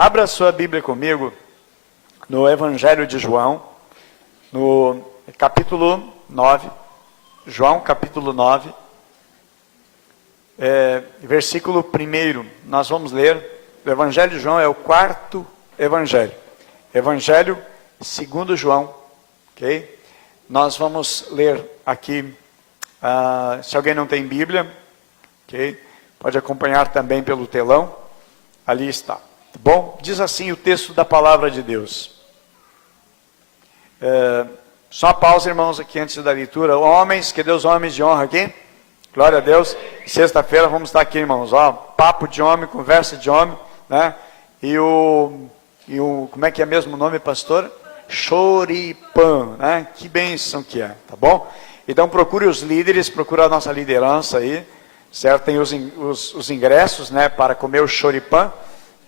Abra sua Bíblia comigo no Evangelho de João, no capítulo 9. João, capítulo 9, versículo 1. Nós vamos ler. O Evangelho de João é o quarto Evangelho. Evangelho segundo João, ok? Nós vamos ler aqui, se alguém não tem Bíblia, ok? Pode acompanhar também pelo telão, ali está, tá bom? Diz assim o texto da palavra de Deus. Só uma pausa, irmãos, aqui antes da leitura. Homens, que Deus, homens de honra aqui, glória a Deus. Sexta-feira vamos estar aqui, irmãos, ó, papo de homem, conversa de homem, né? E o como é que é mesmo o nome, pastor? Choripan, né? Que bênção que é, tá bom? Então procure os líderes, procure a nossa liderança aí, certo? Tem os ingressos, né, para comer o choripan.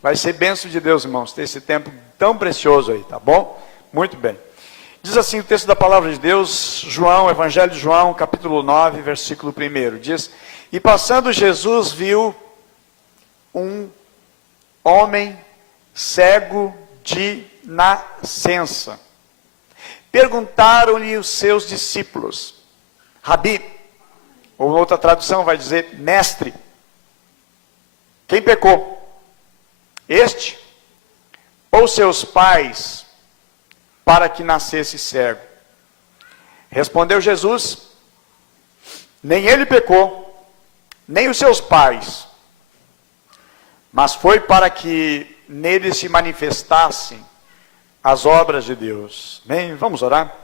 Vai ser bênção de Deus, irmãos, ter esse tempo tão precioso aí, tá bom? Muito bem. Diz assim o texto da palavra de Deus, João, Evangelho de João, capítulo 9, versículo 1. Diz: E passando Jesus viu um homem cego de nascença. Perguntaram-lhe os seus discípulos: Rabi, ou outra tradução vai dizer mestre, quem pecou? Este ou seus pais, para que nascesse cego? Respondeu Jesus: nem ele pecou, nem os seus pais, mas foi para que nele se manifestassem as obras de Deus. Bem, vamos orar?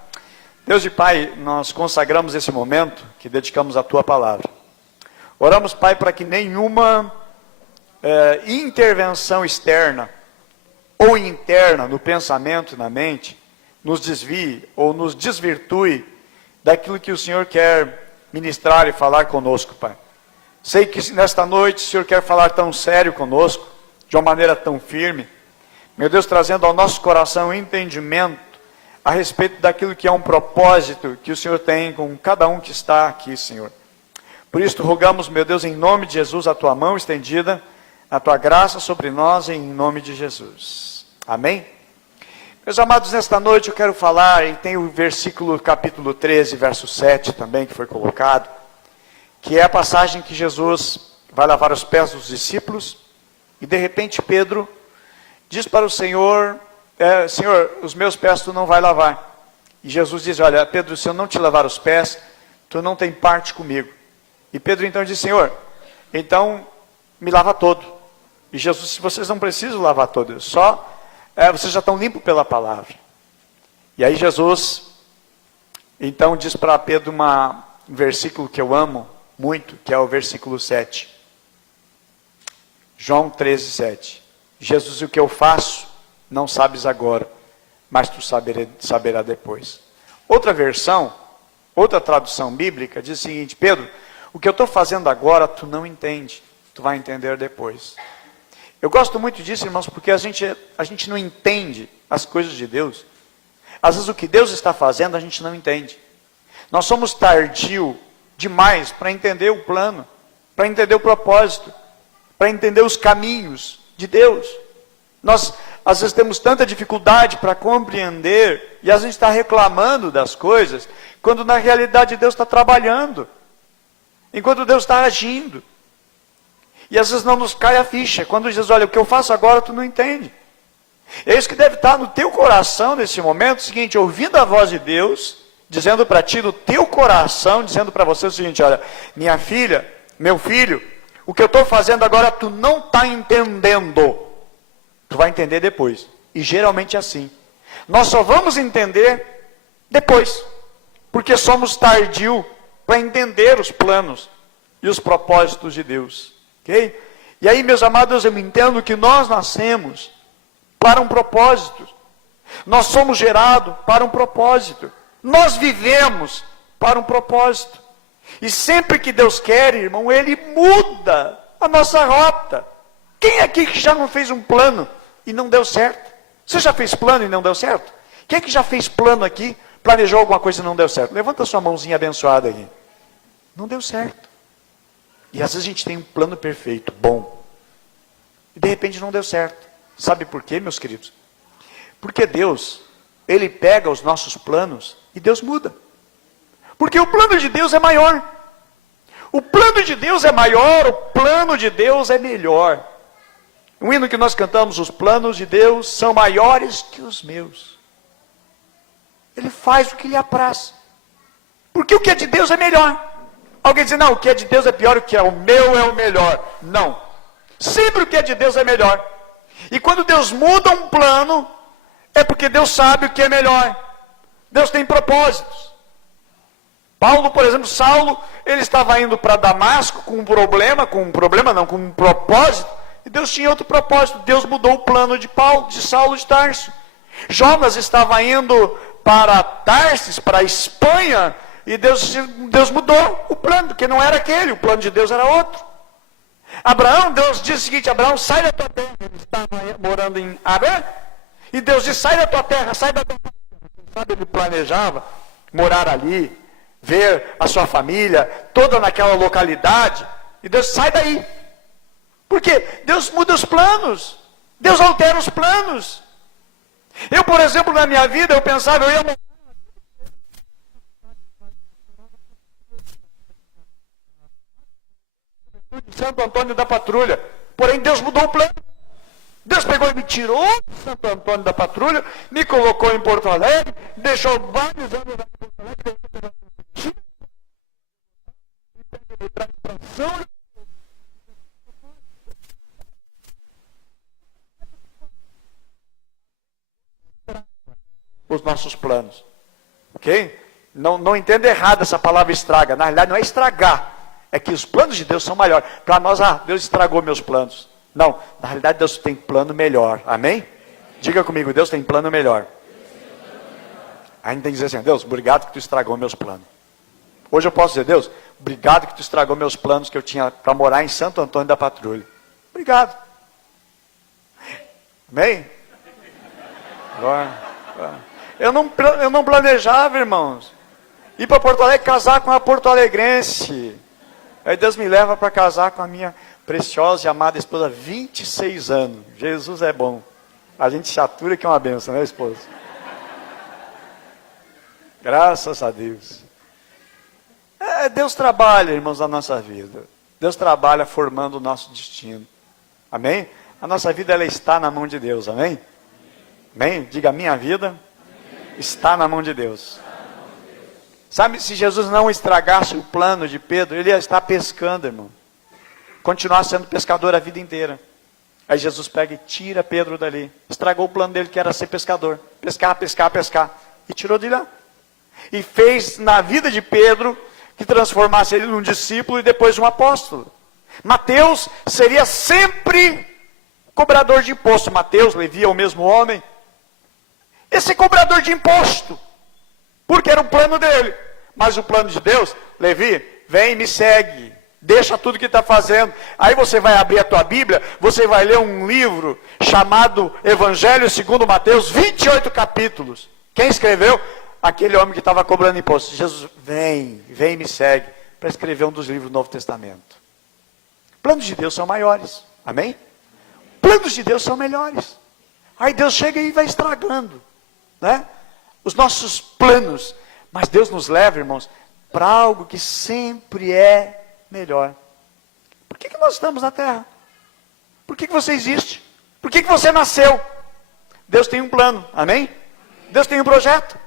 Deus e Pai, nós consagramos esse momento que dedicamos à Tua palavra. Oramos, Pai, para que nenhuma intervenção externa ou interna no pensamento, na mente, nos desvie ou nos desvirtue daquilo que o Senhor quer ministrar e falar conosco, Pai. Sei que nesta noite o Senhor quer falar tão sério conosco, de uma maneira tão firme, meu Deus, trazendo ao nosso coração entendimento a respeito daquilo que é um propósito que o Senhor tem com cada um que está aqui, Senhor. Por isso rogamos, meu Deus, em nome de Jesus, a Tua mão estendida, a Tua graça sobre nós, em nome de Jesus. Amém? Meus amados, nesta noite eu quero falar, e tem o versículo capítulo 13, verso 7 também, que foi colocado, que é a passagem que Jesus vai lavar os pés dos discípulos, e de repente Pedro diz para o Senhor: Senhor, os meus pés tu não vai lavar. E Jesus diz: olha, Pedro, se eu não te lavar os pés, tu não tem parte comigo. E Pedro então diz: Senhor, então me lava todo. E Jesus disse: vocês não precisam lavar todo, só vocês já estão limpos pela palavra. E aí Jesus então diz para Pedro um versículo que eu amo muito, que é o versículo 7. João 13, 7. Jesus: o que eu faço, não sabes agora, mas tu saberá depois. Outra versão, outra tradução bíblica diz o seguinte: Pedro, o que eu estou fazendo agora, tu não entende, tu vai entender depois. Eu gosto muito disso, irmãos, porque a gente não entende as coisas de Deus. Às vezes o que Deus está fazendo, a gente não entende. Nós somos tardio demais para entender o plano, para entender o propósito, para entender os caminhos de Deus. Nós, às vezes, temos tanta dificuldade para compreender, e às vezes está reclamando das coisas, quando na realidade Deus está trabalhando, enquanto Deus está agindo. E às vezes não nos cai a ficha, quando Jesus: olha, o que eu faço agora tu não entende. É isso que deve estar no teu coração nesse momento, o seguinte, ouvindo a voz de Deus, dizendo para ti, no teu coração, dizendo para você o seguinte: olha, minha filha, meu filho, o que eu estou fazendo agora tu não está entendendo. Tu vai entender depois. E geralmente é assim. Nós só vamos entender depois. Porque somos tardios para entender os planos e os propósitos de Deus. Ok? E aí, meus amados, eu entendo que nós nascemos para um propósito. Nós somos gerados para um propósito. Nós vivemos para um propósito. E sempre que Deus quer, irmão, Ele muda a nossa rota. Quem aqui que já não fez um plano e não deu certo? Você já fez plano e não deu certo? Quem é que já fez plano aqui, planejou alguma coisa e não deu certo? Levanta a sua mãozinha abençoada aí. Não deu certo. E às vezes a gente tem um plano perfeito, bom. E de repente não deu certo. Sabe por quê, meus queridos? Porque Deus, Ele pega os nossos planos e Deus muda. Porque o plano de Deus é maior. O plano de Deus é maior, o plano de Deus é melhor. O hino que nós cantamos, os planos de Deus são maiores que os meus. Ele faz o que lhe apraz. Porque o que é de Deus é melhor. Alguém diz, não, o que é de Deus é pior, o que é o meu é o melhor. Não. Sempre o que é de Deus é melhor. E quando Deus muda um plano, é porque Deus sabe o que é melhor. Deus tem propósitos. Paulo, por exemplo, Saulo, ele estava indo para Damasco com um propósito, e Deus tinha outro propósito. Deus mudou o plano de Saulo de Tarso. Jonas estava indo para Tarsis, para a Espanha, e Deus mudou o plano, porque não era aquele, o plano de Deus era outro. Abraão, Deus disse o seguinte, Abraão, sai da tua terra, ele estava morando em Arã, e Deus disse, sai da tua terra, sai da tua terra. Sabe, ele planejava morar ali, ver a sua família, toda naquela localidade, e Deus, sai daí. Por quê? Deus muda os planos, Deus altera os planos. Eu, por exemplo, na minha vida, eu pensava, eu ia morar em Santo Antônio da Patrulha, porém Deus mudou o plano. Deus pegou e me tirou de Santo Antônio da Patrulha, me colocou em Porto Alegre, deixou vários anos em Porto Alegre, os nossos planos, ok? Não entenda errado essa palavra estraga, na realidade não é estragar, é que os planos de Deus são maiores. Para nós, Deus estragou meus planos. Não, na realidade Deus tem plano melhor, amém? Diga comigo, Deus tem plano melhor. Ainda tem que dizer assim, Deus, obrigado que tu estragou meus planos. Hoje eu posso dizer, Deus, obrigado que tu estragou meus planos que eu tinha para morar em Santo Antônio da Patrulha. Obrigado. Amém? Agora, eu não planejava, irmãos, ir para Porto Alegre casar com uma porto-alegrense. Aí Deus me leva para casar com a minha preciosa e amada esposa, 26 anos. Jesus é bom. A gente se atura que é uma benção, né, esposa? Graças a Deus. Deus trabalha, irmãos, na nossa vida. Deus trabalha formando o nosso destino. Amém? A nossa vida, ela está na mão de Deus, amém? Amém? Diga, a minha vida está na mão de Deus. Sabe, se Jesus não estragasse o plano de Pedro, ele ia estar pescando, irmão. Continuar sendo pescador a vida inteira. Aí Jesus pega e tira Pedro dali. Estragou o plano dele, que era ser pescador. Pescar. E tirou de lá. E fez na vida de Pedro que transformasse ele num discípulo e depois um apóstolo. Mateus seria sempre cobrador de imposto. Mateus, Levi é o mesmo homem. Esse cobrador de imposto. Porque era o plano dele. Mas o plano de Deus, Levi, vem e me segue. Deixa tudo que está fazendo. Aí você vai abrir a tua Bíblia, você vai ler um livro chamado Evangelho segundo Mateus, 28 capítulos. Quem escreveu? Aquele homem que estava cobrando imposto. Jesus, vem e me segue, para escrever um dos livros do Novo Testamento. Planos de Deus são maiores. Amém? Planos de Deus são melhores. Aí Deus chega e vai estragando, né? Os nossos planos. Mas Deus nos leva, irmãos, para algo que sempre é melhor. Por que nós estamos na terra? Por que você existe? Por que você nasceu? Deus tem um plano, amém? Deus tem um projeto.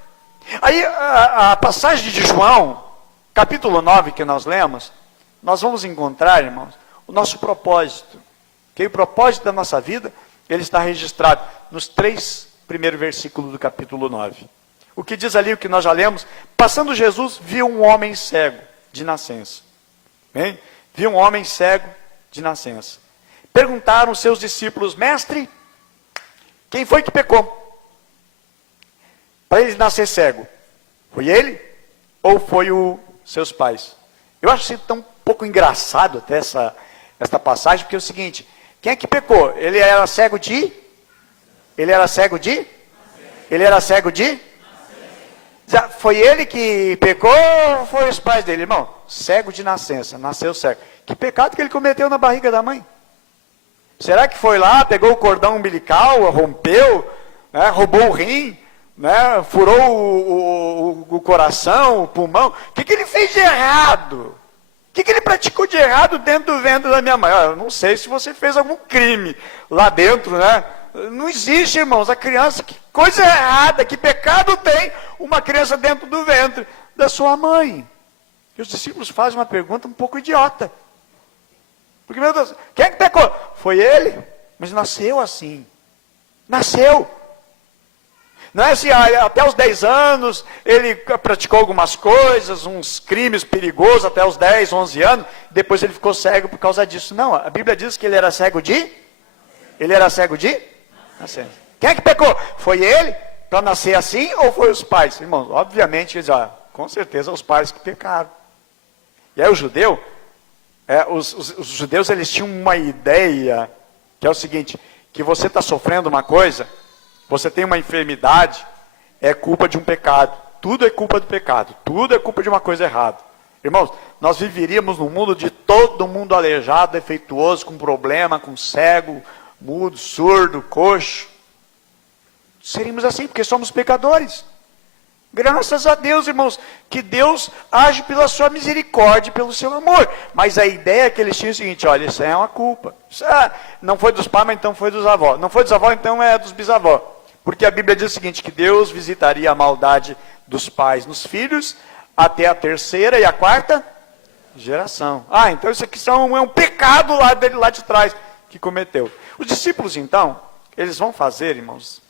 Aí a passagem de João, capítulo 9 que nós lemos, nós vamos encontrar, irmãos, o nosso propósito. Que o propósito da nossa vida, ele está registrado nos 3 primeiros versículos do capítulo 9. O que diz ali, o que nós já lemos, passando Jesus, viu um homem cego de nascença. Bem? Viu um homem cego de nascença. Perguntaram os seus discípulos, mestre, quem foi que pecou? Para ele nascer cego. Foi ele ou foi os seus pais? Eu acho isso tão um pouco engraçado até esta passagem, porque é o seguinte, quem é que pecou? Ele era cego de? Ele era cego de? Ele era cego de? Foi ele que pecou ou foi os pais dele? Irmão, cego de nascença, nasceu cego. Que pecado que ele cometeu na barriga da mãe? Será que foi lá, pegou o cordão umbilical, rompeu, né, roubou o rim, né, furou o coração, o pulmão? O que ele fez de errado? O que ele praticou de errado dentro do ventre da minha mãe? Eu não sei se você fez algum crime lá dentro, né? Não existe, irmãos, a criança, que coisa errada, que pecado tem uma criança dentro do ventre da sua mãe? E os discípulos fazem uma pergunta um pouco idiota. Porque, meu Deus, quem é que pecou? Foi ele, mas nasceu assim. Nasceu. Não é assim, até os 10 anos, ele praticou algumas coisas, uns crimes perigosos, até os 10, 11 anos, depois ele ficou cego por causa disso. Não, a Bíblia diz que ele era cego de? Ele era cego de? Nascer. Quem é que pecou? Foi ele, para nascer assim, ou foi os pais? Irmãos, obviamente, eles dizem, com certeza os pais que pecaram. E aí o judeu, os judeus, eles tinham uma ideia, que é o seguinte, que você está sofrendo uma coisa, você tem uma enfermidade, é culpa de um pecado. Tudo é culpa do pecado. Tudo é culpa de uma coisa errada. Irmãos, nós viveríamos num mundo de todo mundo aleijado, defeituoso, com problema, com cego, mudo, surdo, coxo. Seríamos assim, porque somos pecadores. Graças a Deus, irmãos, que Deus age pela sua misericórdia, pelo seu amor. Mas a ideia que eles tinham é o seguinte, olha, isso é uma culpa. Isso não foi dos pais, mas então foi dos avós. Não foi dos avós, então é dos bisavós. Porque a Bíblia diz o seguinte, que Deus visitaria a maldade dos pais nos filhos, até a 3ª e a 4ª geração. Então isso aqui é um pecado lá de trás que cometeu. Os discípulos, então, eles vão fazer, irmãos,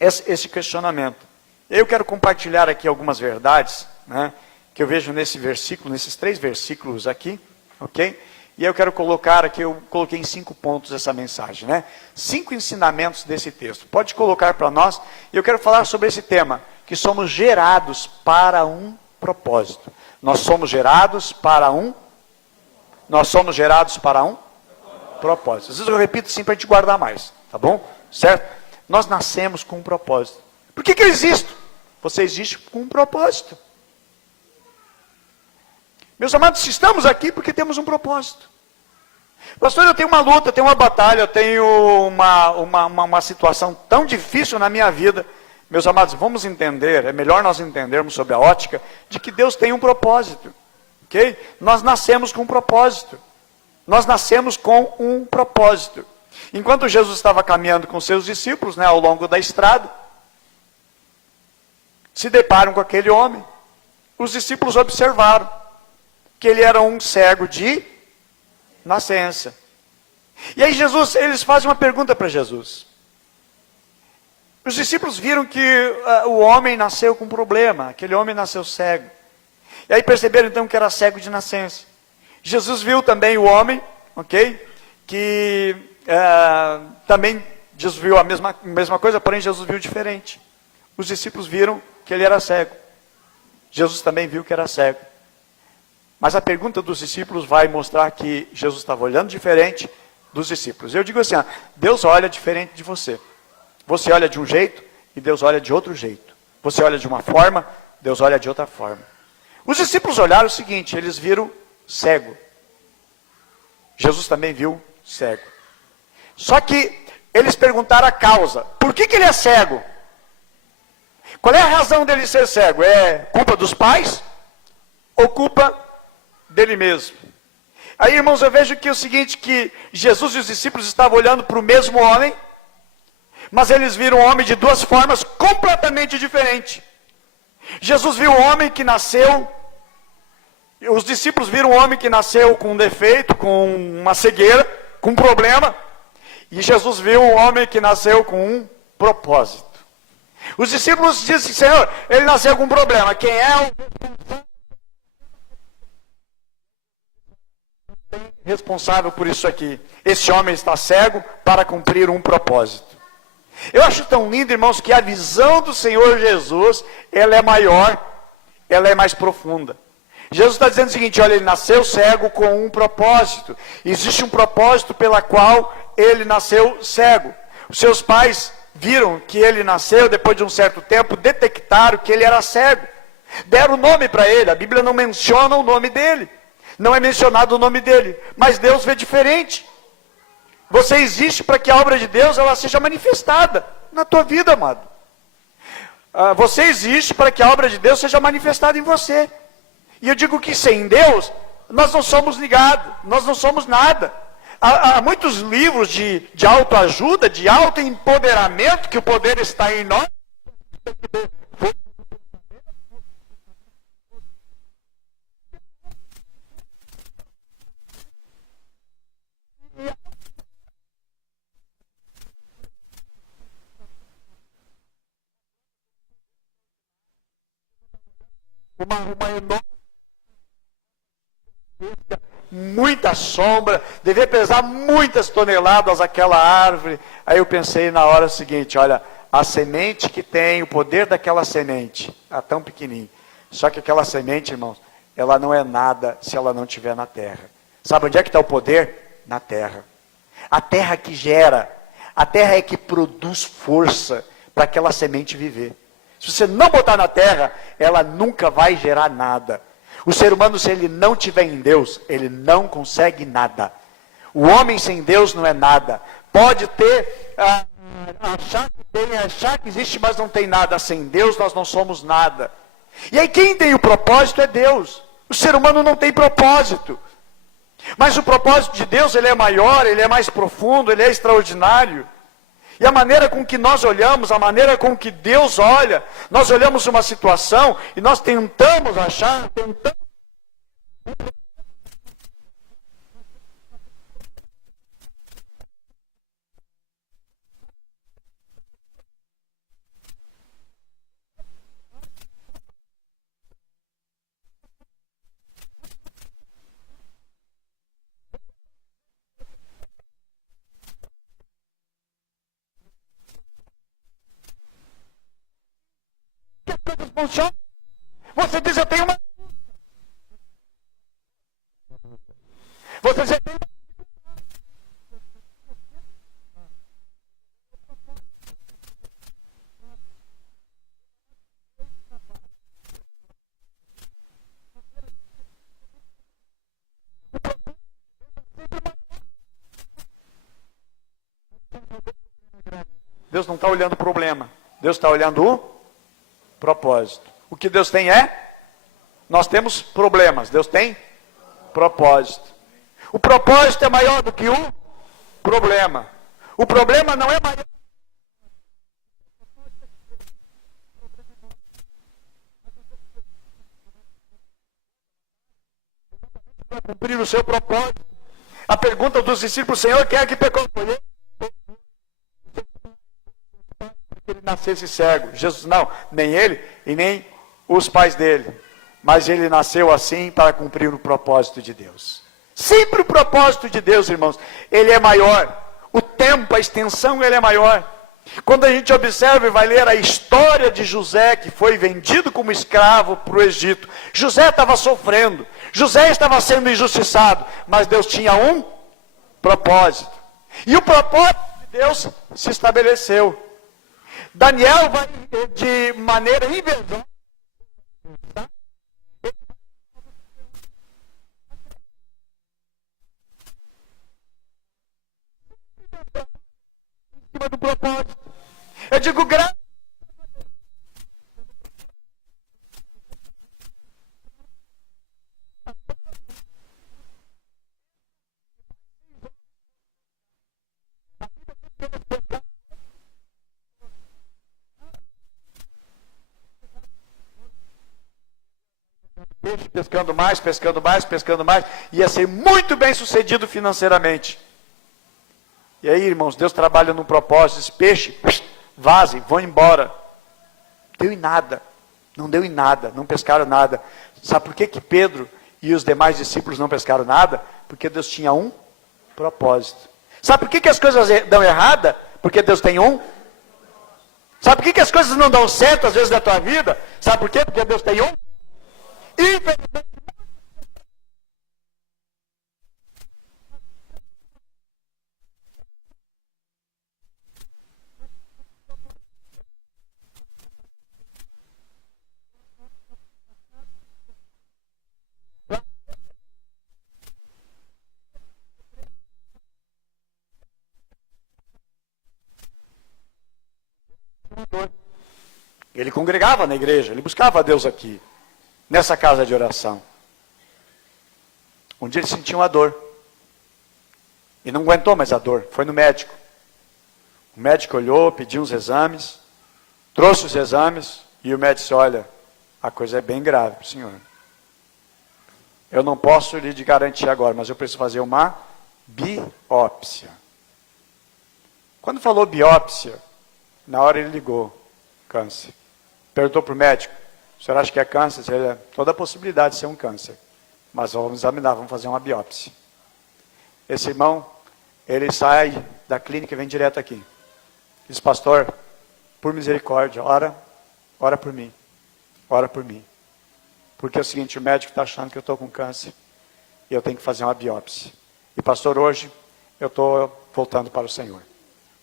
esse questionamento. Eu quero compartilhar aqui algumas verdades, né, que eu vejo nesse versículo, nesses 3 versículos aqui, ok? E eu quero colocar aqui, eu coloquei em 5 pontos essa mensagem, né? 5 ensinamentos desse texto. Pode colocar para nós. E eu quero falar sobre esse tema, que somos gerados para um propósito. Nós somos gerados para um propósito. Às vezes eu repito assim para a gente guardar mais, tá bom? Certo? Nós nascemos com um propósito. Por que eu existo? Você existe com um propósito. Meus amados, estamos aqui porque temos um propósito. Pastor, eu tenho uma luta, eu tenho uma batalha, eu tenho uma situação tão difícil na minha vida. Meus amados, vamos entender, é melhor nós entendermos sobre a ótica de que Deus tem um propósito. Ok? Nós nascemos com um propósito. Nós nascemos com um propósito. Enquanto Jesus estava caminhando com seus discípulos, né, ao longo da estrada, se deparam com aquele homem. Os discípulos observaram que ele era um cego de nascença. E aí eles fazem uma pergunta para Jesus. Os discípulos viram que o homem nasceu com problema, aquele homem nasceu cego. E aí perceberam então que era cego de nascença. Jesus viu também o homem, ok? Que também Jesus viu a mesma coisa, porém Jesus viu diferente. Os discípulos viram que ele era cego. Jesus também viu que era cego. Mas a pergunta dos discípulos vai mostrar que Jesus estava olhando diferente dos discípulos. Eu digo assim, Deus olha diferente de você. Você olha de um jeito e Deus olha de outro jeito. Você olha de uma forma, Deus olha de outra forma. Os discípulos olharam o seguinte, eles viram cego. Jesus também viu cego. Só que eles perguntaram a causa. Por que ele é cego? Qual é a razão dele ser cego? É culpa dos pais? Ou culpa dele mesmo? Aí, irmãos, eu vejo que é o seguinte, que Jesus e os discípulos estavam olhando para o mesmo homem, mas eles viram um homem de 2 formas completamente diferentes. Jesus viu um homem que nasceu, os discípulos viram um homem que nasceu com um defeito, com uma cegueira, com um problema, e Jesus viu um homem que nasceu com um propósito. Os discípulos dizem, Senhor, ele nasceu com um problema, quem é o responsável por isso aqui? Esse homem está cego para cumprir um propósito. Eu acho tão lindo, irmãos, que a visão do Senhor Jesus, ela é maior, ela é mais profunda. Jesus está dizendo o seguinte, olha, ele nasceu cego com um propósito. Existe um propósito pela qual ele nasceu cego. Os seus pais viram que ele nasceu, depois de um certo tempo, detectaram que ele era cego. Deram o nome para ele, a Bíblia não menciona o nome dele. Não é mencionado o nome dele, mas Deus vê diferente. Você existe para que a obra de Deus ela seja manifestada na tua vida, amado. Você existe para que a obra de Deus seja manifestada em você. E eu digo que sem Deus, nós não somos ligados, nós não somos nada. Há muitos livros de autoajuda, de autoempoderamento, que o poder está em nós. Uma enorme, muita sombra, devia pesar muitas toneladas aquela árvore. Aí eu pensei na hora seguinte, olha, a semente que tem, o poder daquela semente, tão pequenininho. Só que aquela semente, irmãos, ela não é nada se ela não estiver na terra. Sabe onde é que está o poder? Na terra. A terra que gera, a terra é que produz força para aquela semente viver. Se você não botar na terra, ela nunca vai gerar nada. O ser humano, se ele não tiver em Deus, ele não consegue nada. O homem sem Deus não é nada. Pode ter, achar que existe, mas não tem nada. Sem Deus nós não somos nada. E aí quem tem o propósito é Deus. O ser humano não tem propósito. Mas o propósito de Deus, ele é maior, ele é mais profundo, ele é extraordinário. E a maneira com que nós olhamos, a maneira com que Deus olha, nós olhamos uma situação e nós tentamos achar, você diz, eu tenho uma... Você diz, Deus não está olhando o problema. Deus está olhando o propósito. O que Deus tem nós temos problemas. Deus tem propósito. O propósito é maior do que o problema. O problema não é maior. Para cumprir o seu propósito. A pergunta dos discípulos, Senhor, quem é que pecou? Foi ele? Ele nascesse cego. Jesus não, nem ele e nem os pais dele. Mas ele nasceu assim para cumprir o propósito de Deus. Sempre o propósito de Deus, irmãos, ele é maior. O tempo, a extensão, ele é maior. Quando a gente observa e vai ler a história de José, que foi vendido como escravo para o Egito. José estava sofrendo. José estava sendo injustiçado. Mas Deus tinha um propósito. E o propósito de Deus se estabeleceu. Daniel vai de maneira invejosa. Em cima do propósito. Eu digo graças. Pescando mais, pescando mais, pescando mais, ia ser muito bem sucedido financeiramente. E aí, irmãos, Deus trabalha num propósito, esse peixe, vazem, vão embora. Deu em nada, não deu em nada, não pescaram nada. Sabe por que Pedro e os demais discípulos não pescaram nada? Porque Deus tinha um propósito. Sabe por que as coisas dão errada? Porque Deus tem um. Sabe por que as coisas não dão certo às vezes na tua vida? Sabe por quê? Porque Deus tem um. Infelizmente, Ele congregava na igreja, ele buscava a Deus aqui, nessa casa de oração. Um dia ele sentiu uma dor. E não aguentou mais a dor, foi no médico. O médico olhou, pediu uns exames, trouxe os exames, e o médico disse, olha, a coisa é bem grave para o senhor. Eu não posso lhe garantir agora, mas eu preciso fazer uma biópsia. Quando falou biópsia, na hora ele ligou, câncer. Perguntou para o médico, o senhor acha que é câncer? Ele, toda a possibilidade de ser um câncer. Mas vamos examinar, vamos fazer uma biópsia. Esse irmão, ele sai da clínica e vem direto aqui. Diz, pastor, por misericórdia, ora por mim. Ora por mim. Porque é o seguinte, o médico está achando que eu estou com câncer. E eu tenho que fazer uma biópsia. E pastor, hoje eu estou voltando para o Senhor.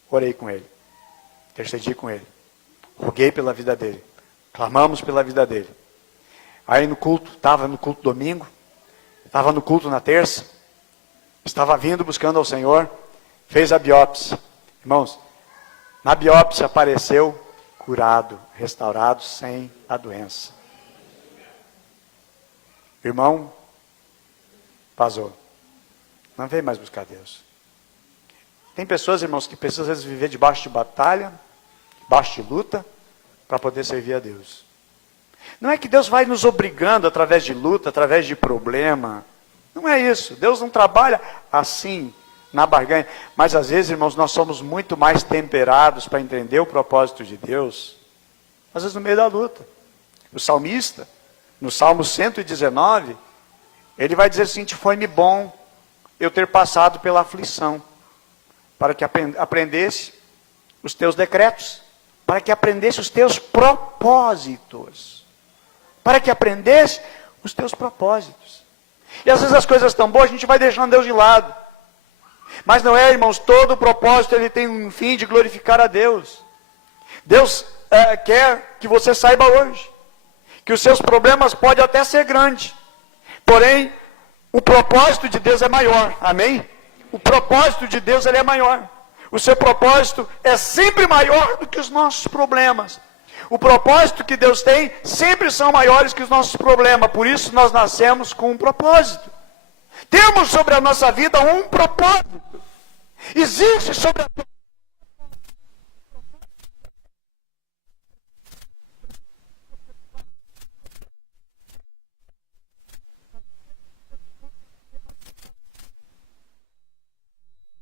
Orei com ele. Intercedi com ele. Roguei pela vida dele. Clamamos pela vida dele. Aí no culto, estava no culto domingo. Estava no culto na terça. Estava vindo buscando ao Senhor. Fez a biópsia. Irmãos, na biópsia apareceu curado, restaurado, sem a doença. Irmão, vazou. Não veio mais buscar Deus. Tem pessoas, irmãos, que precisam às vezes viver debaixo de batalha, debaixo de luta, para poder servir a Deus. Não é que Deus vai nos obrigando através de luta, através de problema. Não é isso. Deus não trabalha assim, na barganha. Mas às vezes, irmãos, nós somos muito mais temperados para entender o propósito de Deus. Às vezes no meio da luta. O salmista, no Salmo 119, ele vai dizer assim, foi-me bom eu ter passado pela aflição, para que aprendesse os teus decretos, para que aprendesse os teus propósitos, para que aprendesse os teus propósitos. E às vezes as coisas estão boas, a gente vai deixando Deus de lado. Mas não é, irmãos, todo propósito ele tem um fim de glorificar a Deus. Deus quer que você saiba hoje, que os seus problemas podem até ser grandes, porém, o propósito de Deus é maior, amém? O propósito de Deus ele é maior. O seu propósito é sempre maior do que os nossos problemas. O propósito que Deus tem sempre são maiores que os nossos problemas. Por isso nós nascemos com um propósito. Temos sobre a nossa vida um propósito. Existe sobre a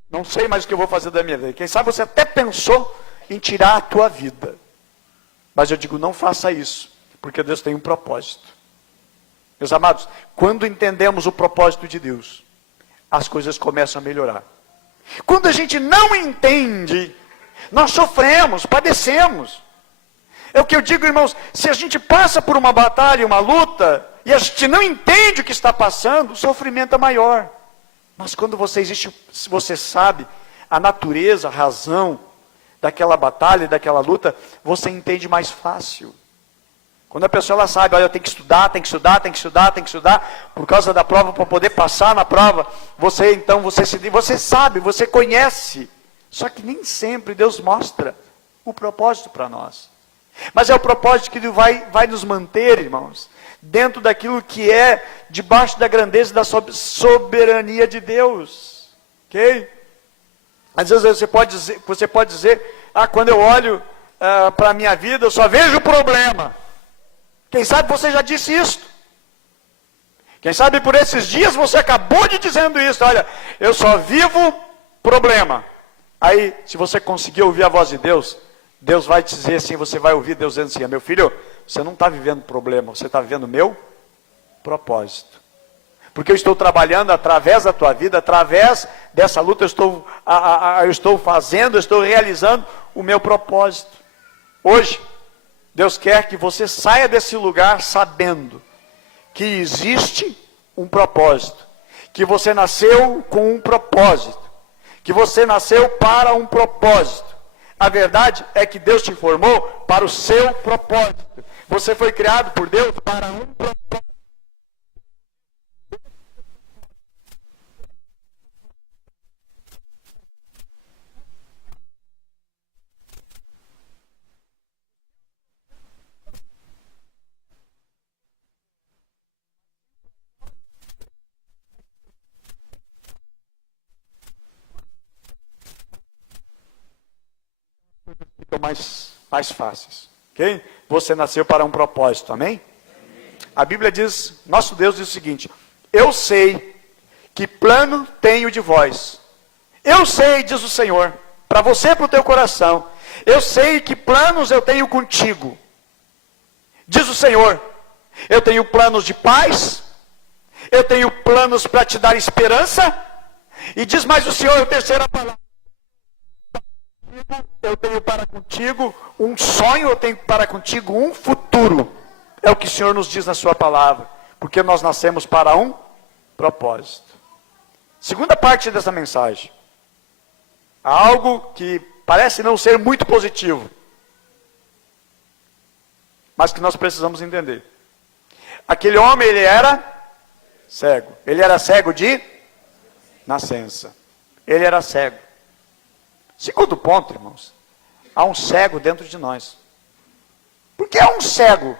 não sei mais o que eu vou fazer da minha vida. Quem sabe você até pensou em tirar a tua vida. Mas eu digo, não faça isso, porque Deus tem um propósito. Meus amados, quando entendemos o propósito de Deus, as coisas começam a melhorar. Quando a gente não entende, nós sofremos, padecemos. É o que eu digo, irmãos, se a gente passa por uma batalha, uma luta, e a gente não entende o que está passando, o sofrimento é maior. Mas quando você sabe a natureza, a razão daquela batalha, daquela luta, você entende mais fácil. Quando a pessoa ela sabe, olha, eu tenho que estudar, por causa da prova, para poder passar na prova, você sabe, você conhece. Só que nem sempre Deus mostra o propósito para nós. Mas é o propósito que vai nos manter, irmãos, dentro daquilo que é debaixo da grandeza e da soberania de Deus. Ok? Às vezes você pode dizer, quando eu olho para a minha vida, eu só vejo o problema. Quem sabe você já disse isso? Quem sabe por esses dias você acabou de dizendo isso, olha, eu só vivo problema. Aí, se você conseguir ouvir a voz de Deus, Deus vai te dizer assim, você vai ouvir Deus dizendo assim, meu filho, você não está vivendo problema, você está vivendo o meu propósito. Porque eu estou trabalhando através da tua vida, através dessa luta, eu estou realizando o meu propósito. Hoje, Deus quer que você saia desse lugar sabendo que existe um propósito, que você nasceu com um propósito, que você nasceu para um propósito. A verdade é que Deus te formou para o seu propósito. Você foi criado por Deus para um propósito. mais fáceis. Ok? Você nasceu para um propósito, amém? A Bíblia diz, nosso Deus diz o seguinte: eu sei que plano tenho de vós. Eu sei, diz o Senhor, para você e para o teu coração. Eu sei que planos eu tenho contigo. Diz o Senhor, eu tenho planos de paz, eu tenho planos para te dar esperança. E diz mais o Senhor, a terceira palavra: eu tenho para contigo um sonho, eu tenho para contigo um futuro. É o que o Senhor nos diz na sua palavra, porque nós nascemos para um propósito. Segunda parte dessa mensagem, algo que parece não ser muito positivo, mas que nós precisamos entender. Aquele homem, ele era cego. Ele era cego de nascença. Ele era cego. Segundo ponto, irmãos, há um cego dentro de nós. Por que há um cego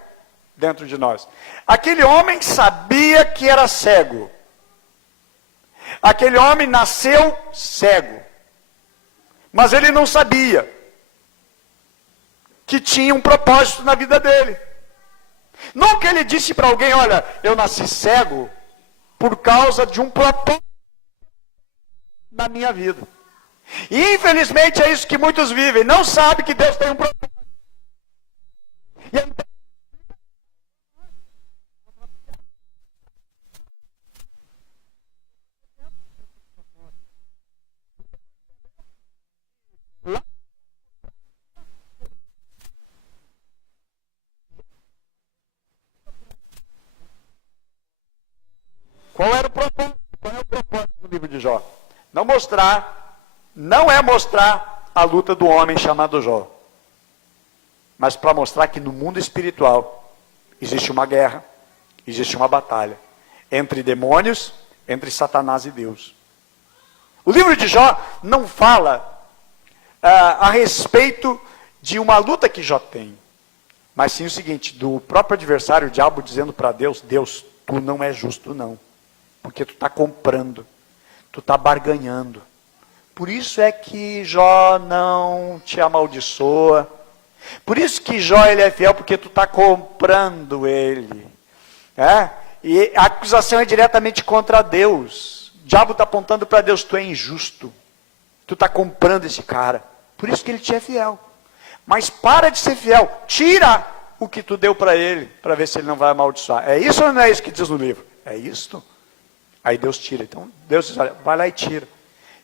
dentro de nós? Aquele homem sabia que era cego. Aquele homem nasceu cego. Mas ele não sabia que tinha um propósito na vida dele. Nunca ele disse para alguém: olha, eu nasci cego por causa de um propósito na minha vida. E infelizmente é isso que muitos vivem. Não sabem que Deus tem um propósito. E aí, qual era o propósito? Qual é o propósito do livro de Jó? Não é mostrar a luta do homem chamado Jó, mas para mostrar que no mundo espiritual existe uma guerra, existe uma batalha entre demônios, entre Satanás e Deus. O livro de Jó não fala a respeito de uma luta que Jó tem, mas sim o seguinte, do próprio adversário, o diabo, dizendo para Deus: Deus, tu não é justo não, porque tu está comprando, tu está barganhando. Por isso é que Jó não te amaldiçoa. Por isso que Jó ele é fiel, porque tu está comprando ele. E a acusação é diretamente contra Deus. O diabo está apontando para Deus: tu é injusto. Tu está comprando esse cara. Por isso que ele te é fiel. Mas para de ser fiel. Tira o que tu deu para ele, para ver se ele não vai amaldiçoar. É isso ou não é isso que diz no livro? É isto. Aí Deus tira. Então Deus diz: olha, vai lá e tira.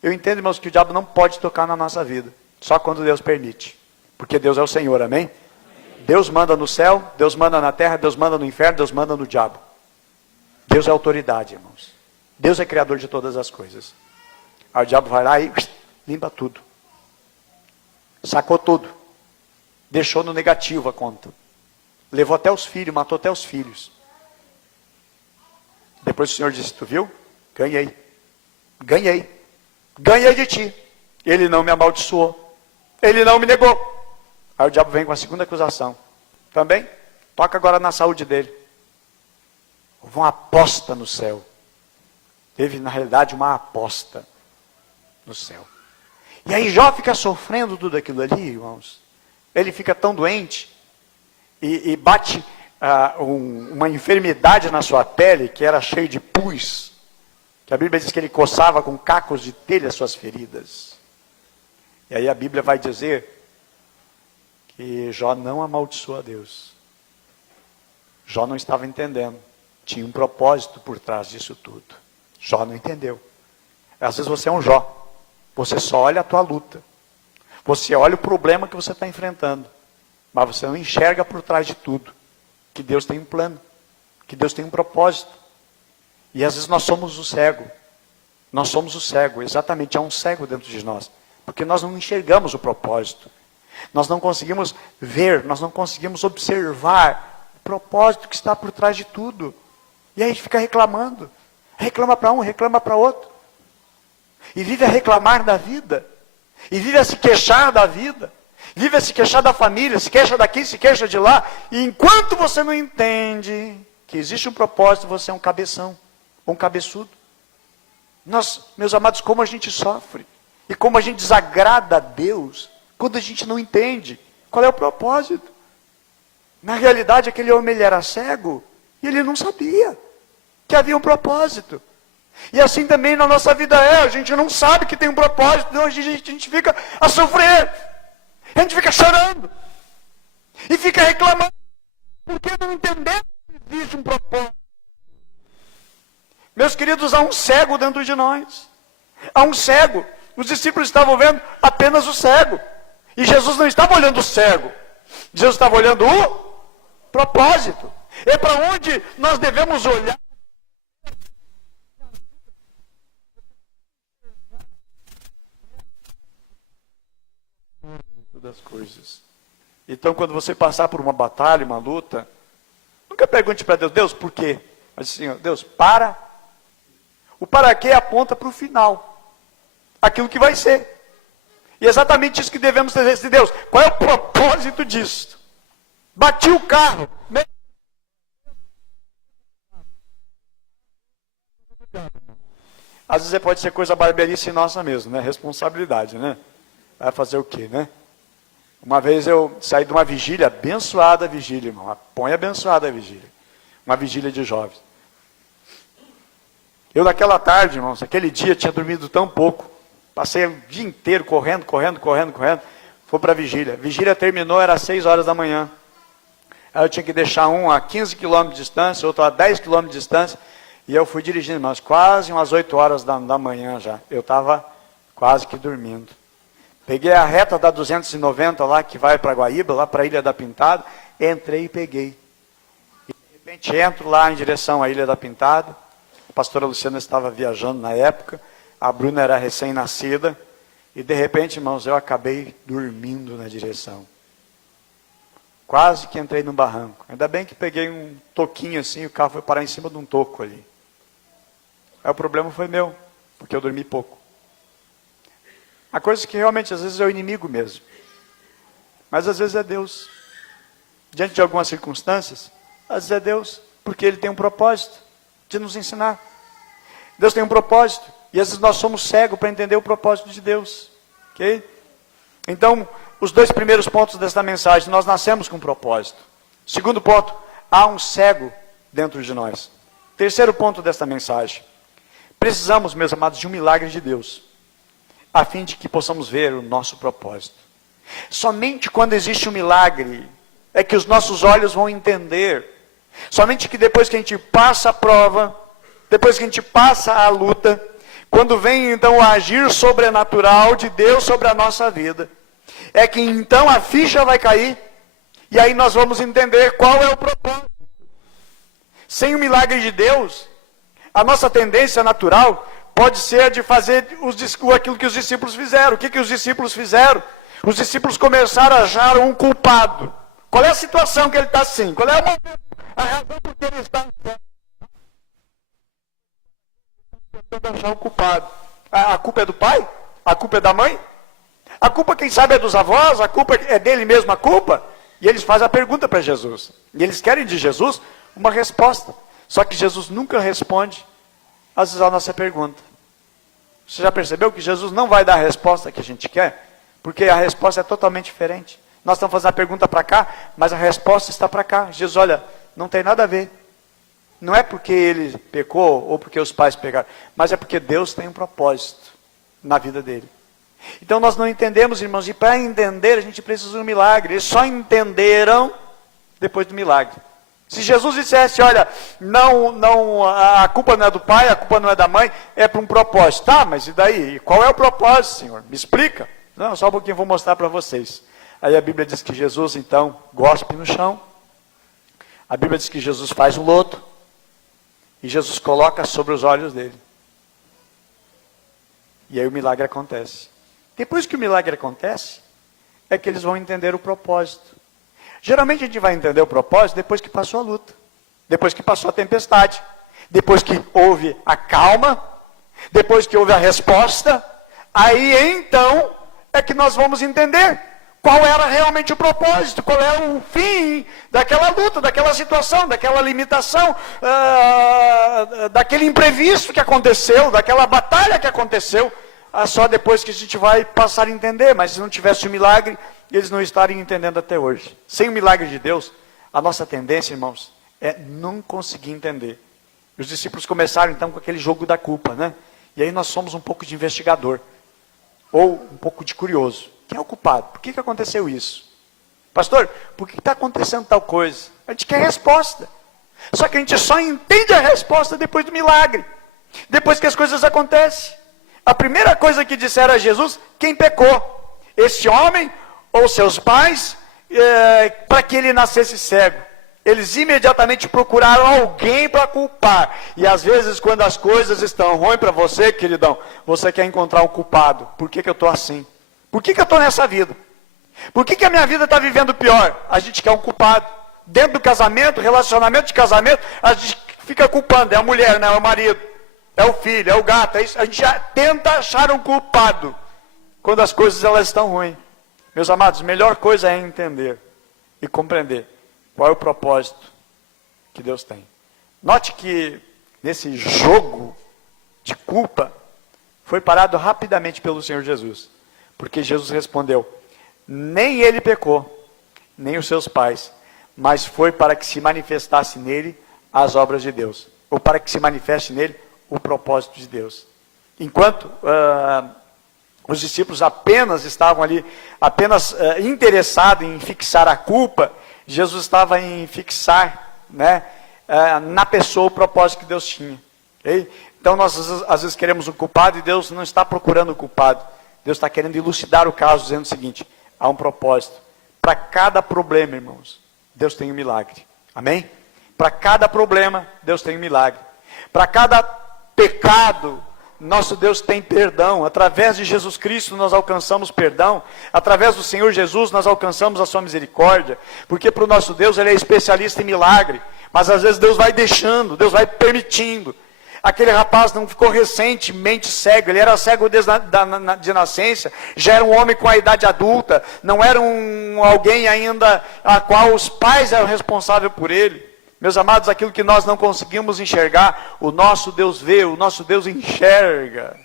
Eu entendo, irmãos, que o diabo não pode tocar na nossa vida, só quando Deus permite, porque Deus é o Senhor, amém? Deus manda no céu, Deus manda na terra, Deus manda no inferno, Deus manda no diabo. Deus é autoridade, irmãos. Deus é criador de todas as coisas. Aí o diabo vai lá e limpa tudo, sacou tudo, deixou no negativo a conta, levou até os filhos, matou até os filhos. Depois o Senhor disse: tu viu? Ganhei de ti. Ele não me amaldiçoou, ele não me negou. Aí o diabo vem com a segunda acusação. Também, toca agora na saúde dele. Houve uma aposta no céu. Teve, na realidade, uma aposta no céu. E aí Jó fica sofrendo tudo aquilo ali, irmãos. Ele fica tão doente, e bate uma enfermidade na sua pele, que era cheia de pus, que a Bíblia diz que ele coçava com cacos de telha as suas feridas. E aí a Bíblia vai dizer que Jó não amaldiçoou a Deus. Jó não estava entendendo. Tinha um propósito por trás disso tudo. Jó não entendeu. Às vezes você é um Jó. Você só olha a tua luta. Você olha o problema que você está enfrentando. Mas você não enxerga por trás de tudo que Deus tem um plano, que Deus tem um propósito. E às vezes nós somos o cego. Nós somos o cego, exatamente, há um cego dentro de nós. Porque nós não enxergamos o propósito. Nós não conseguimos ver, nós não conseguimos observar o propósito que está por trás de tudo. E aí a gente fica reclamando. Reclama para um, reclama para outro. E vive a reclamar da vida. E vive a se queixar da vida. Vive a se queixar da família, se queixa daqui, se queixa de lá. E enquanto você não entende que existe um propósito, você é um cabeção, um cabeçudo. Nós, meus amados, como a gente sofre. E como a gente desagrada a Deus, quando a gente não entende Qual é o propósito? Na realidade, aquele homem ele era cego e ele não sabia que havia um propósito. E assim também na nossa vida a gente não sabe que tem um propósito, então a gente fica a sofrer, a gente fica chorando, e fica reclamando, porque não entendemos que existe um propósito. Meus queridos, há um cego dentro de nós, há um cego, os discípulos estavam vendo apenas o cego, e Jesus não estava olhando o cego, Jesus estava olhando o propósito, é para onde nós devemos olhar, das coisas. Então, quando você passar por uma batalha, uma luta, nunca pergunte para Deus, Deus, por quê? Mas assim, Deus, para. O para quê aponta para o final. Aquilo que vai ser. E é exatamente isso que devemos ter de Deus. Qual é o propósito disso? Bati o carro. Às vezes pode ser coisa barberice nossa mesmo, né? Responsabilidade, né? Vai fazer o quê, né? Uma vez eu saí de uma vigília, abençoada vigília, irmão. Põe abençoada a vigília. Uma vigília de jovens. Eu naquela tarde, irmãos, aquele dia tinha dormido tão pouco. Passei o dia inteiro correndo. Fui para a vigília. A vigília terminou, era 6 horas da manhã. Aí eu tinha que deixar um a 15 quilômetros de distância, outro a 10 quilômetros de distância. E eu fui dirigindo, irmãos, quase umas 8 horas da manhã já. Eu estava quase que dormindo. Peguei a reta da 290 lá, que vai para Guaíba, lá para a Ilha da Pintada. Entrei e peguei. E de repente entro lá em direção à Ilha da Pintada. A pastora Luciana estava viajando na época. A Bruna era recém-nascida. E de repente, irmãos, eu acabei dormindo na direção. Quase que entrei no barranco. Ainda bem que peguei um toquinho assim, o carro foi parar em cima de um toco ali. Aí o problema foi meu, porque eu dormi pouco. Há coisas que realmente às vezes é o inimigo mesmo. Mas às vezes é Deus. Diante de algumas circunstâncias, às vezes é Deus, porque Ele tem um propósito de nos ensinar. Deus tem um propósito, e às vezes nós somos cegos para entender o propósito de Deus. Ok? Então, os 2 primeiros pontos desta mensagem, nós nascemos com um propósito. Segundo ponto, há um cego dentro de nós. Terceiro ponto desta mensagem, precisamos, meus amados, de um milagre de Deus, a fim de que possamos ver o nosso propósito. Somente quando existe um milagre, é que os nossos olhos vão entender. Somente que depois que a gente passa a prova, depois que a gente passa a luta, quando vem então o agir sobrenatural de Deus sobre a nossa vida, é que então a ficha vai cair, e aí nós vamos entender qual é o propósito. Sem o milagre de Deus, a nossa tendência natural pode ser de fazer aquilo que os discípulos fizeram. O que os discípulos fizeram? Os discípulos começaram a achar um culpado. Qual é a situação que ele está assim? Qual é a razão por que ele está tentando achar um culpado? A culpa é do pai? A culpa é da mãe? A culpa, quem sabe, é dos avós? A culpa é dele mesmo, a culpa? E eles fazem a pergunta para Jesus. E eles querem de Jesus uma resposta. Só que Jesus nunca responde, às vezes, a nossa pergunta. Você já percebeu que Jesus não vai dar a resposta que a gente quer? Porque a resposta é totalmente diferente. Nós estamos fazendo a pergunta para cá, mas a resposta está para cá. Jesus, olha, não tem nada a ver. Não é porque ele pecou ou porque os pais pecaram, mas é porque Deus tem um propósito na vida dele. Então nós não entendemos, irmãos, e para entender a gente precisa de um milagre. Eles só entenderam depois do milagre. Se Jesus dissesse, olha, a culpa não é do pai, a culpa não é da mãe, é para um propósito. Tá, mas e daí? E qual é o propósito, Senhor? Me explica. Não, só um pouquinho vou mostrar para vocês. Aí a Bíblia diz que Jesus, então, gospe no chão. A Bíblia diz que Jesus faz o lodo. E Jesus coloca sobre os olhos dele. E aí o milagre acontece. Depois que o milagre acontece, é que eles vão entender o propósito. Geralmente a gente vai entender o propósito depois que passou a luta, depois que passou a tempestade, depois que houve a calma, depois que houve a resposta, aí então é que nós vamos entender qual era realmente o propósito, qual é o fim daquela luta, daquela situação, daquela limitação, daquele imprevisto que aconteceu, daquela batalha que aconteceu. Só depois que a gente vai passar a entender, mas se não tivesse o milagre, e eles não estarem entendendo até hoje. Sem o milagre de Deus, a nossa tendência, irmãos, é não conseguir entender. Os discípulos começaram então com aquele jogo da culpa, né? E aí nós somos um pouco de investigador, ou um pouco de curioso. Quem é o culpado? Por que aconteceu isso? Pastor, por que está acontecendo tal coisa? A gente quer resposta. Só que a gente só entende a resposta depois do milagre. Depois que as coisas acontecem. A primeira coisa que disseram a Jesus, quem pecou? Esse homem ou seus pais, para que ele nascesse cego? Eles imediatamente procuraram alguém para culpar. E às vezes, quando as coisas estão ruins para você, queridão, você quer encontrar um culpado. Por que eu estou assim? Por que eu estou nessa vida? Por que a minha vida está vivendo pior? A gente quer um culpado. Dentro do casamento, relacionamento de casamento, a gente fica culpando. É a mulher, não é o marido. É o filho, é o gato. É isso. A gente já tenta achar um culpado quando as coisas elas estão ruins. Meus amados, a melhor coisa é entender e compreender qual é o propósito que Deus tem. Note que nesse jogo de culpa foi parado rapidamente pelo Senhor Jesus. Porque Jesus respondeu, nem ele pecou, nem os seus pais, mas foi para que se manifestasse nele as obras de Deus. Ou para que se manifeste nele o propósito de Deus. Enquanto os discípulos apenas estavam ali, interessados em fixar a culpa, Jesus estava em fixar, né, na pessoa o propósito que Deus tinha. Okay? Então nós às vezes queremos um culpado e Deus não está procurando o culpado. Deus está querendo elucidar o caso, dizendo o seguinte, há um propósito. Para cada problema, irmãos, Deus tem um milagre. Amém? Para cada problema, Deus tem um milagre. Para cada pecado, nosso Deus tem perdão. Através de Jesus Cristo nós alcançamos perdão. Através do Senhor Jesus nós alcançamos a sua misericórdia. Porque para o nosso Deus Ele é especialista em milagre. Mas às vezes Deus vai deixando, Deus vai permitindo. Aquele rapaz não ficou recentemente cego, ele era cego de nascença, já era um homem com a idade adulta, não era alguém ainda a qual os pais eram responsáveis por ele. Meus amados, aquilo que nós não conseguimos enxergar, o nosso Deus vê, o nosso Deus enxerga.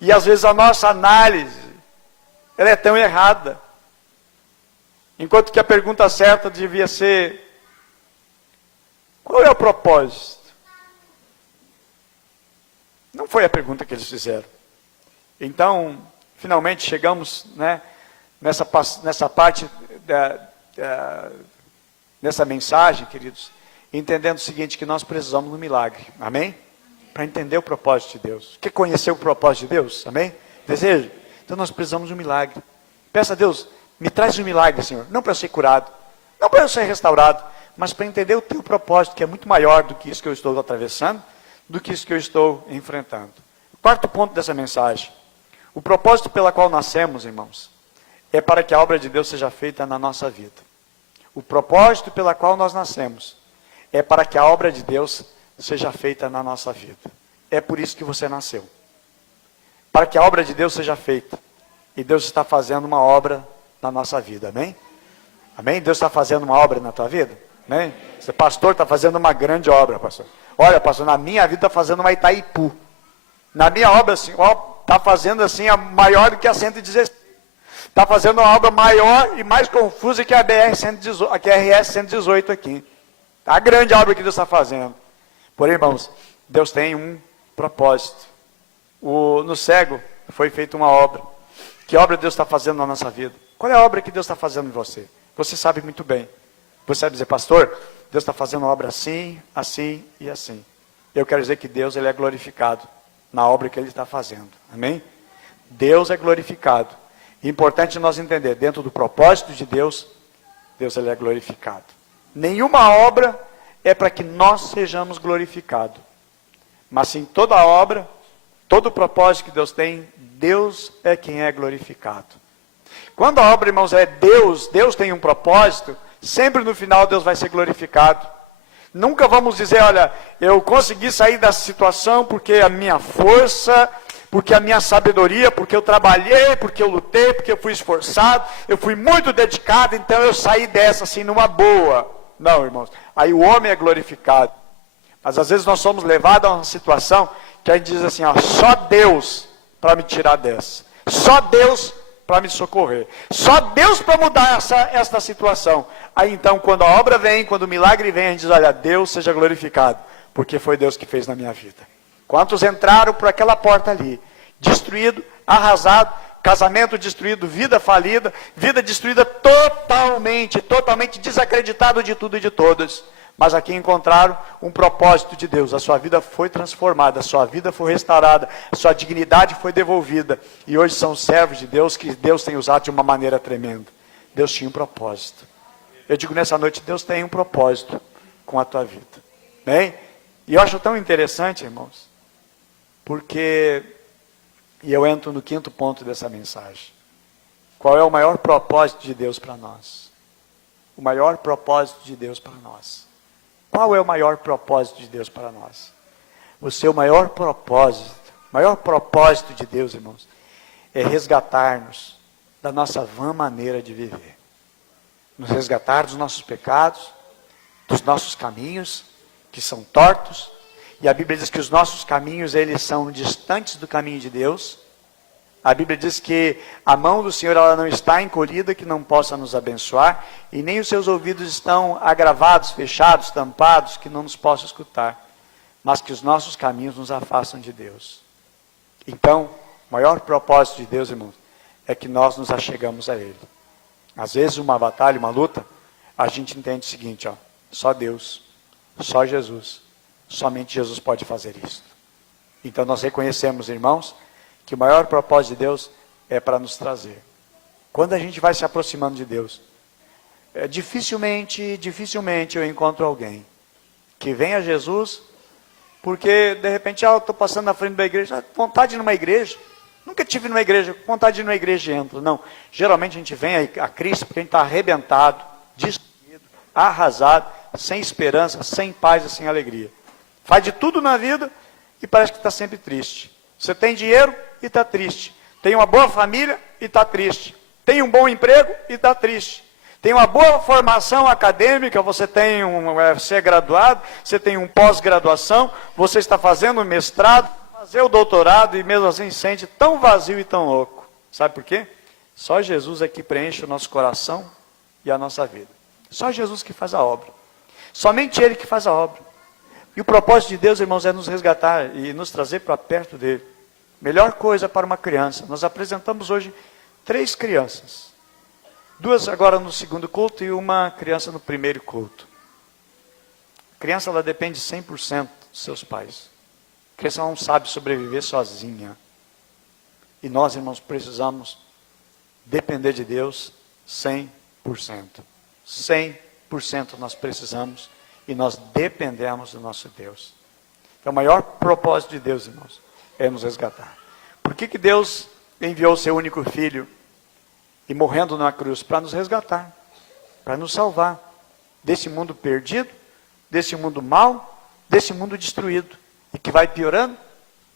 E às vezes a nossa análise, ela é tão errada. Enquanto que a pergunta certa devia ser, qual é o propósito? Não foi a pergunta que eles fizeram. Então, finalmente chegamos, né, nessa parte, nessa mensagem, queridos, entendendo o seguinte, que nós precisamos de um milagre. Amém? Para entender o propósito de Deus. Quer conhecer o propósito de Deus? Amém? Desejo? Então nós precisamos de um milagre. Peça a Deus, me traz um milagre, Senhor. Não para eu ser curado, não para eu ser restaurado, mas para entender o teu propósito, que é muito maior do que isso que eu estou atravessando, do que isso que eu estou enfrentando. Quarto ponto dessa mensagem. O propósito pela qual nascemos, irmãos, é para que a obra de Deus seja feita na nossa vida. O propósito pela qual nós nascemos é para que a obra de Deus seja feita na nossa vida. É por isso que você nasceu. Para que a obra de Deus seja feita. E Deus está fazendo uma obra na nossa vida. Amém? Amém? Deus está fazendo uma obra na tua vida? Amém? Você, pastor, está fazendo uma grande obra, pastor. Olha, pastor, na minha vida está fazendo uma Itaipu. Na minha obra, assim, está fazendo assim, a maior do que a 116. Está fazendo uma obra maior e mais confusa que a BR-118, que a RS-118 aqui. A grande obra que Deus está fazendo. Porém, irmãos, Deus tem um propósito. No cego foi feita uma obra. Que obra Deus está fazendo na nossa vida? Qual é a obra que Deus está fazendo em você? Você sabe muito bem. Você vai dizer, pastor, Deus está fazendo uma obra assim, assim e assim. Eu quero dizer que Deus ele é glorificado na obra que Ele está fazendo. Amém? Deus é glorificado. É importante nós entender, dentro do propósito de Deus, Deus ele é glorificado. Nenhuma obra é para que nós sejamos glorificados. Mas sim, toda obra, todo propósito que Deus tem, Deus é quem é glorificado. Quando a obra, irmãos, é Deus, Deus tem um propósito, sempre no final Deus vai ser glorificado. Nunca vamos dizer, olha, eu consegui sair dessa situação porque a minha força, porque a minha sabedoria, porque eu trabalhei, porque eu lutei, porque eu fui esforçado, eu fui muito dedicado, então eu saí dessa assim numa boa. Não, irmãos, aí o homem é glorificado. Mas às vezes nós somos levados a uma situação que a gente diz assim, ó, só Deus para me tirar dessa. Só Deus para me socorrer. Só Deus para mudar esta situação. Aí então, quando a obra vem, quando o milagre vem, a gente diz, olha, Deus seja glorificado, porque foi Deus que fez na minha vida. Quantos entraram por aquela porta ali, destruído, arrasado, casamento destruído, vida falida, vida destruída totalmente desacreditado de tudo e de todos. Mas aqui encontraram um propósito de Deus. A sua vida foi transformada, a sua vida foi restaurada, a sua dignidade foi devolvida. E hoje são servos de Deus que Deus tem usado de uma maneira tremenda. Deus tinha um propósito. Eu digo nessa noite, Deus tem um propósito com a tua vida. Bem? E eu acho tão interessante, irmãos, porque, e eu entro no quinto ponto dessa mensagem. Qual é o maior propósito de Deus para nós? O maior propósito de Deus para nós. Qual é o maior propósito de Deus para nós? O seu maior propósito de Deus, irmãos, é resgatar-nos da nossa vã maneira de viver. Nos resgatar dos nossos pecados, dos nossos caminhos, que são tortos. E a Bíblia diz que os nossos caminhos, eles são distantes do caminho de Deus. A Bíblia diz que a mão do Senhor ela não está encolhida, que não possa nos abençoar, e nem os seus ouvidos estão agravados, fechados, tampados, que não nos possa escutar, mas que os nossos caminhos nos afastam de Deus. Então, o maior propósito de Deus, irmãos, é que nós nos achegamos a Ele. Às vezes, uma batalha, uma luta, a gente entende o seguinte, só Deus, só Jesus, somente Jesus pode fazer isso. Então, nós reconhecemos, irmãos, que o maior propósito de Deus é para nos trazer. Quando a gente vai se aproximando de Deus, dificilmente eu encontro alguém que venha a Jesus, porque de repente, eu estou passando na frente da igreja, vontade de ir numa igreja, nunca tive numa igreja, vontade de ir numa igreja e entro. Não, geralmente a gente vem a Cristo porque a gente está arrebentado, destruído, arrasado, sem esperança, sem paz e sem alegria. Faz de tudo na vida e parece que está sempre triste. Você tem dinheiro e está triste. Tem uma boa família e está triste. Tem um bom emprego e está triste. Tem uma boa formação acadêmica, você é graduado, você tem um pós-graduação, você está fazendo um mestrado, fazer o doutorado e mesmo assim se sente tão vazio e tão louco. Sabe por quê? Só Jesus é que preenche o nosso coração e a nossa vida. Só Jesus que faz a obra. Somente Ele que faz a obra. E o propósito de Deus, irmãos, é nos resgatar e nos trazer para perto dele. Melhor coisa para uma criança. Nós apresentamos hoje 3 crianças. 2 agora no segundo culto e uma criança no primeiro culto. A criança, ela depende 100% dos seus pais. A criança não sabe sobreviver sozinha. E nós, irmãos, precisamos depender de Deus 100%. 100% nós precisamos e nós dependemos do nosso Deus. Então, o maior propósito de Deus, irmãos, é nos resgatar. Por que Deus enviou o seu único filho e morrendo na cruz? Para nos resgatar, para nos salvar desse mundo perdido, desse mundo mau, desse mundo destruído e que vai piorando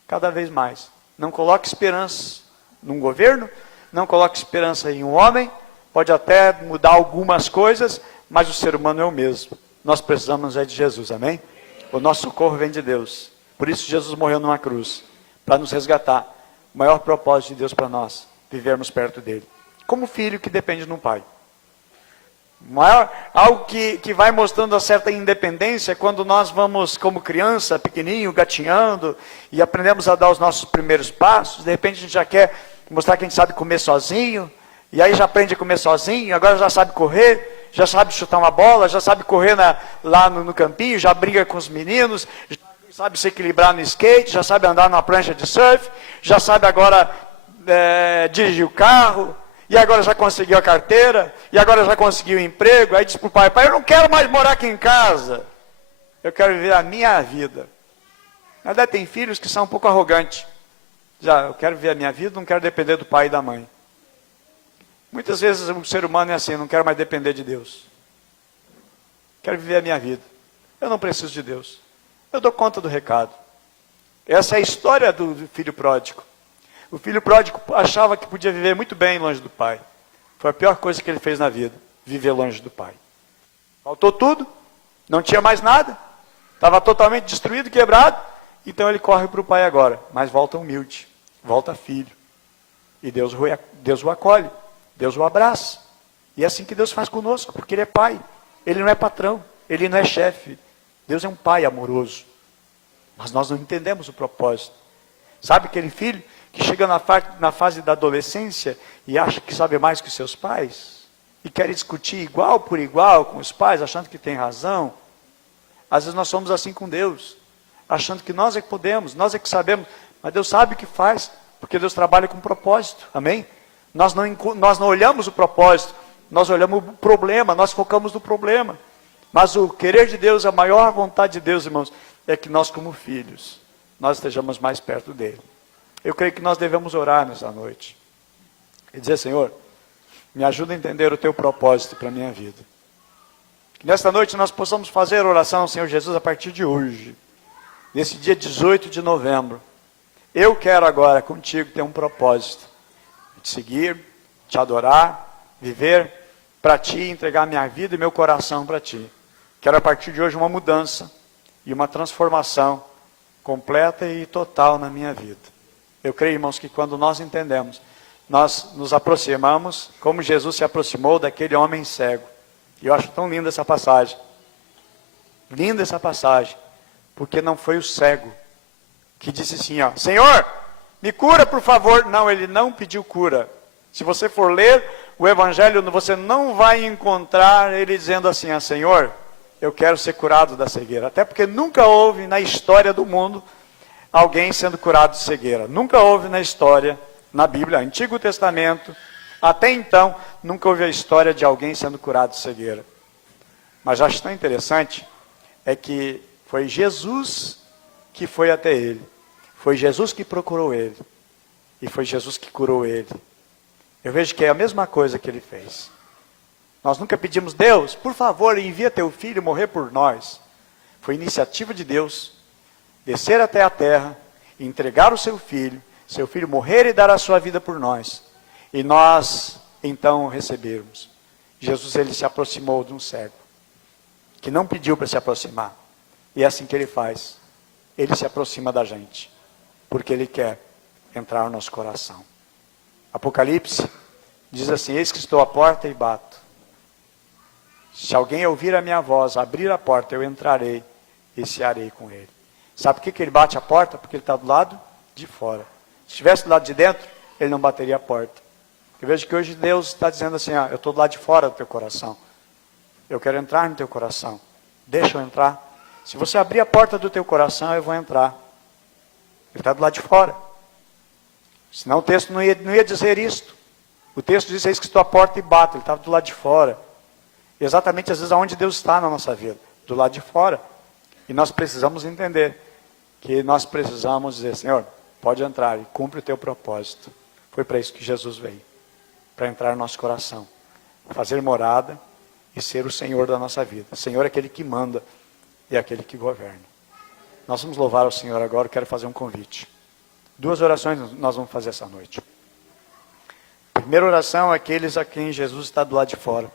cada vez mais. Não coloque esperança num governo, não coloque esperança em um homem, pode até mudar algumas coisas, mas o ser humano é o mesmo. Nós precisamos de Jesus, amém? O nosso socorro vem de Deus. Por isso Jesus morreu numa cruz, para nos resgatar. O maior propósito de Deus para nós, vivermos perto dele. Como filho que depende de um pai. Algo que vai mostrando a certa independência, quando nós vamos como criança, pequenininho, gatinhando, e aprendemos a dar os nossos primeiros passos, de repente a gente já quer mostrar que a gente sabe comer sozinho, e aí já aprende a comer sozinho, agora já sabe correr, já sabe chutar uma bola, já sabe correr lá no campinho, já briga com os meninos, já sabe se equilibrar no skate, já sabe andar numa prancha de surf, já sabe agora dirigir o carro, e agora já conseguiu a carteira, e agora já conseguiu o emprego, aí diz para o pai, eu não quero mais morar aqui em casa, eu quero viver a minha vida. Ainda tem filhos que são um pouco arrogantes, eu quero viver a minha vida, não quero depender do pai e da mãe. Muitas vezes o ser humano é assim, não quero mais depender de Deus. Quero viver a minha vida. Eu não preciso de Deus. Eu dou conta do recado. Essa é a história do filho pródigo. O filho pródigo achava que podia viver muito bem longe do pai. Foi a pior coisa que ele fez na vida, viver longe do pai. Faltou tudo, não tinha mais nada, estava totalmente destruído, quebrado, então ele corre para o pai agora, mas volta humilde, volta filho. E Deus o acolhe, Deus o abraça. E é assim que Deus faz conosco, porque Ele é Pai. Ele não é patrão, Ele não é chefe. Deus é um Pai amoroso. Mas nós não entendemos o propósito. Sabe aquele filho que chega na fase da adolescência e acha que sabe mais que os seus pais? E quer discutir igual por igual com os pais, achando que tem razão? Às vezes nós somos assim com Deus, achando que nós é que podemos, nós é que sabemos. Mas Deus sabe o que faz, porque Deus trabalha com propósito. Amém? Nós não olhamos o propósito, nós olhamos o problema, nós focamos no problema. Mas o querer de Deus, a maior vontade de Deus, irmãos, é que nós como filhos, nós estejamos mais perto dEle. Eu creio que nós devemos orar nessa noite. E dizer, Senhor, me ajuda a entender o Teu propósito para a minha vida. Que nesta noite nós possamos fazer oração, Senhor Jesus, a partir de hoje. Nesse dia 18 de novembro. Eu quero agora contigo ter um propósito. Te seguir, te adorar, viver para Ti, entregar minha vida e meu coração para Ti. Quero a partir de hoje uma mudança e uma transformação completa e total na minha vida. Eu creio, irmãos, que quando nós entendemos, nós nos aproximamos como Jesus se aproximou daquele homem cego. E eu acho tão linda essa passagem. Linda essa passagem. Porque não foi o cego que disse assim, ó, Senhor, me cura por favor. Não, ele não pediu cura. Se você for ler o Evangelho, você não vai encontrar ele dizendo assim, ah, Senhor, eu quero ser curado da cegueira. Até porque nunca houve na história do mundo alguém sendo curado de cegueira. Nunca houve na história, na Bíblia, Antigo Testamento, até então, nunca houve a história de alguém sendo curado de cegueira. Mas acho tão interessante, é que foi Jesus que foi até ele. Foi Jesus que procurou ele. E foi Jesus que curou ele. Eu vejo que é a mesma coisa que ele fez. Nós nunca pedimos, Deus, por favor, envia teu filho morrer por nós. Foi iniciativa de Deus, descer até a terra, entregar o seu filho morrer e dar a sua vida por nós. E nós, então, recebermos. Jesus, ele se aproximou de um cego, que não pediu para se aproximar. E é assim que ele faz. Ele se aproxima da gente, porque ele quer entrar no nosso coração. Apocalipse diz assim, eis que estou à porta e bato. Se alguém ouvir a minha voz, abrir a porta, eu entrarei e cearei com ele. Sabe por que ele bate a porta? Porque ele está do lado de fora. Se estivesse do lado de dentro, ele não bateria a porta. Eu vejo que hoje Deus está dizendo assim, eu estou do lado de fora do teu coração. Eu quero entrar no teu coração. Deixa eu entrar. Se você abrir a porta do teu coração, eu vou entrar. Ele está do lado de fora. Senão o texto não ia dizer isto. O texto diz, eis que estou à porta e bato. Ele estava do lado de fora. E exatamente às vezes aonde Deus está na nossa vida. Do lado de fora. E nós precisamos entender que nós precisamos dizer, Senhor, pode entrar e cumpre o teu propósito. Foi para isso que Jesus veio. Para entrar no nosso coração. Fazer morada e ser o Senhor da nossa vida. O Senhor é aquele que manda e é aquele que governa. Nós vamos louvar ao Senhor agora. Eu quero fazer um convite. 2 orações nós vamos fazer essa noite. A primeira oração é aqueles a quem Jesus está do lado de fora.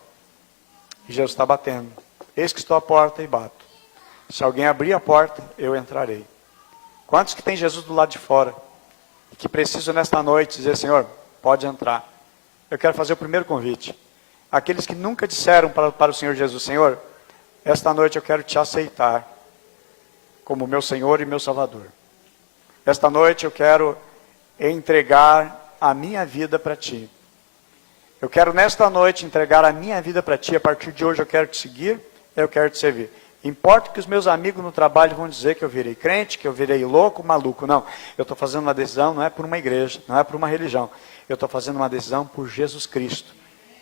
E Jesus está batendo. Eis que estou à porta e bato. Se alguém abrir a porta, eu entrarei. Quantos que tem Jesus do lado de fora? E que precisam nesta noite dizer, Senhor, pode entrar. Eu quero fazer o primeiro convite. Aqueles que nunca disseram para o Senhor Jesus, Senhor, esta noite eu quero te aceitar como meu Senhor e meu Salvador. Esta noite eu quero entregar a minha vida para Ti. Eu quero nesta noite entregar a minha vida para Ti. A partir de hoje eu quero te seguir, eu quero te servir. Importa que os meus amigos no trabalho vão dizer que eu virei crente, que eu virei louco, maluco. Não, eu estou fazendo uma decisão, não é por uma igreja, não é por uma religião. Eu estou fazendo uma decisão por Jesus Cristo.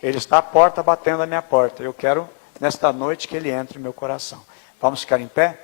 Ele está à porta, batendo a minha porta. Eu quero, nesta noite, que Ele entre no meu coração. Vamos ficar em pé?